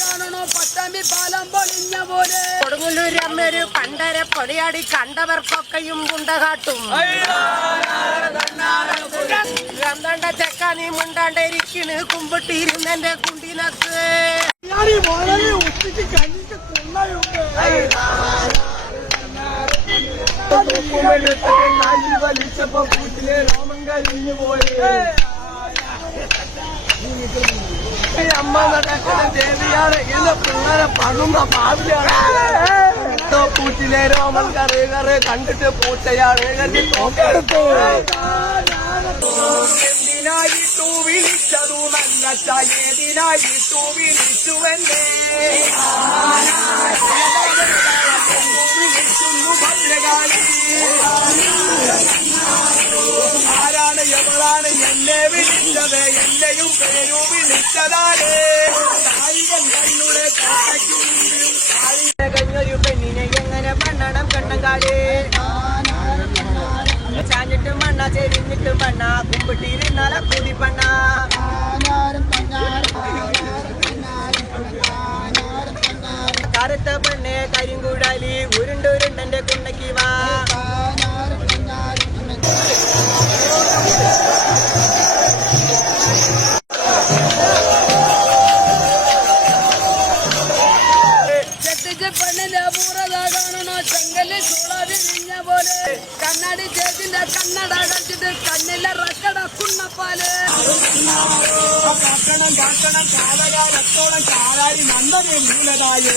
കാണണോ പട്ടാമ്പി പാലം പൊളിഞ്ഞ പോലെ കൊടുങ്ങല്ലൂരമ്മൊരു പണ്ടര പൊടിയാടി കണ്ടവർക്കൊക്കെയും കുണ്ടകാട്ടും രണ്ടണ്ട ചെക്ക നീ മുണ്ടാണ്ടിരിക്കണ് കുമ്പിട്ടിരുന്നെന്റെ കുണ്ടിനക്ക് വലിച്ചപ്പോ കൂട്ടിലെ രോമം കരിഞ്ഞു പോയി അമ്മ നടക്കുന്ന ദേവിയാണ് ഇന്ന് പിള്ളേരെ പണുന്ന പാവിലാണ് പൂറ്റിലെ രോമൻ കറി കണ്ടിട്ട് പൂച്ചയാണ് നോക്കെടുത്തു എന്തിനായിട്ടു വിളിച്ചതു നല്ല ഏതിനായിട്ടു വിളിച്ചുവെന്നേ വിളിക്കുന്നു ഭദ്രകാളി ആരാണ് എവളാണ് എന്നെ വിളിച്ചത് എന്നെയും പേരു വിളിച്ചതാണ് കാലികൻ കണ്ണുടെ കഴിഞ്ഞൊരു പെണ്ണിനെ എങ്ങനെ പണ്ണണം കണ്ണങ്കാലേ ചാഞ്ഞിട്ട് മണ്ണ ചെരിഞ്ഞിട്ട് മണ്ണ കുമ്പിട്ടിരുന്നാല കൂടി പണ്ണ കറുത്ത പെണ്ണെ കരിങ്കൂടാലി ഉരുണ്ടുരുണ്ടെന്റെ കുണ്ണക്കി വാ പെണ്ണിന്റെ പൂറത കാണണോ ചെങ്കല് ചൂള വിരിഞ്ഞ പോലെ കണ്ണാടി ചേച്ചിന്റെ കണ്ണട കഴിച്ചിട്ട് കണ്ണിലെ റക്കട കുണ്ണപ്പാല് പാക്കണം കാലകാലത്തോളം കാലാരി നന്ദനെ മൂലതായേ